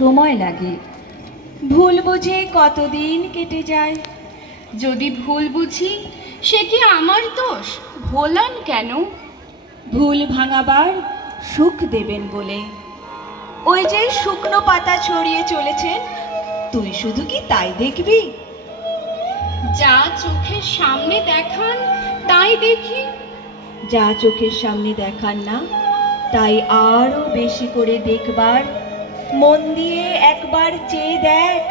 সময় লাগে। ভুল বুঝে কতদিন কেটে যায়? যদি ভুল বুঝি, সে কি আমার দোষ? ভোলান কেন? ভুল ভাঙাবার সুখ দেবেন বলে। ওই যে শুকনো পাতা ছড়িয়ে চলেছেন তুই শুধু কি তাই দেখবি? যা চোখের সামনে দেখান, তাই দেখি। যা চোখের সামনে দেখান না, তাই আরও বেশি করে দেখবার মন দিয়ে একবার চেয়ে দেখ,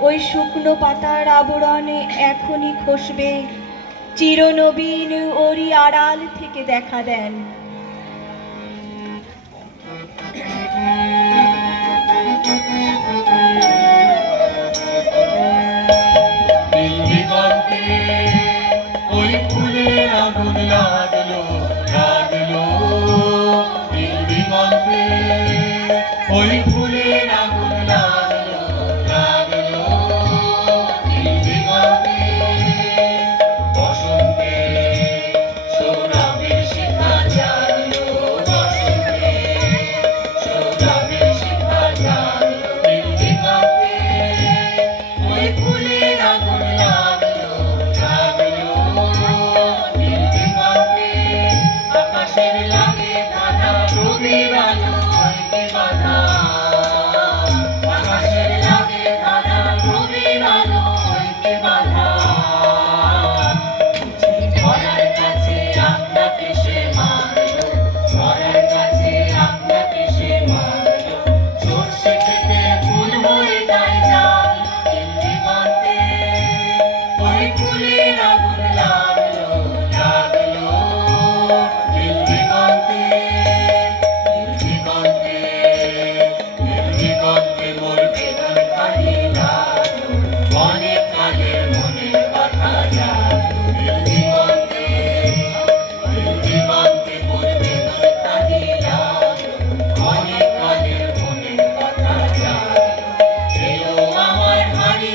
ওই শুকনো পাতার আবরণে এখনই খসবে। চিরনবীন ওরি আড়াল থেকে দেখা দেন। hoy.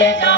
লেখা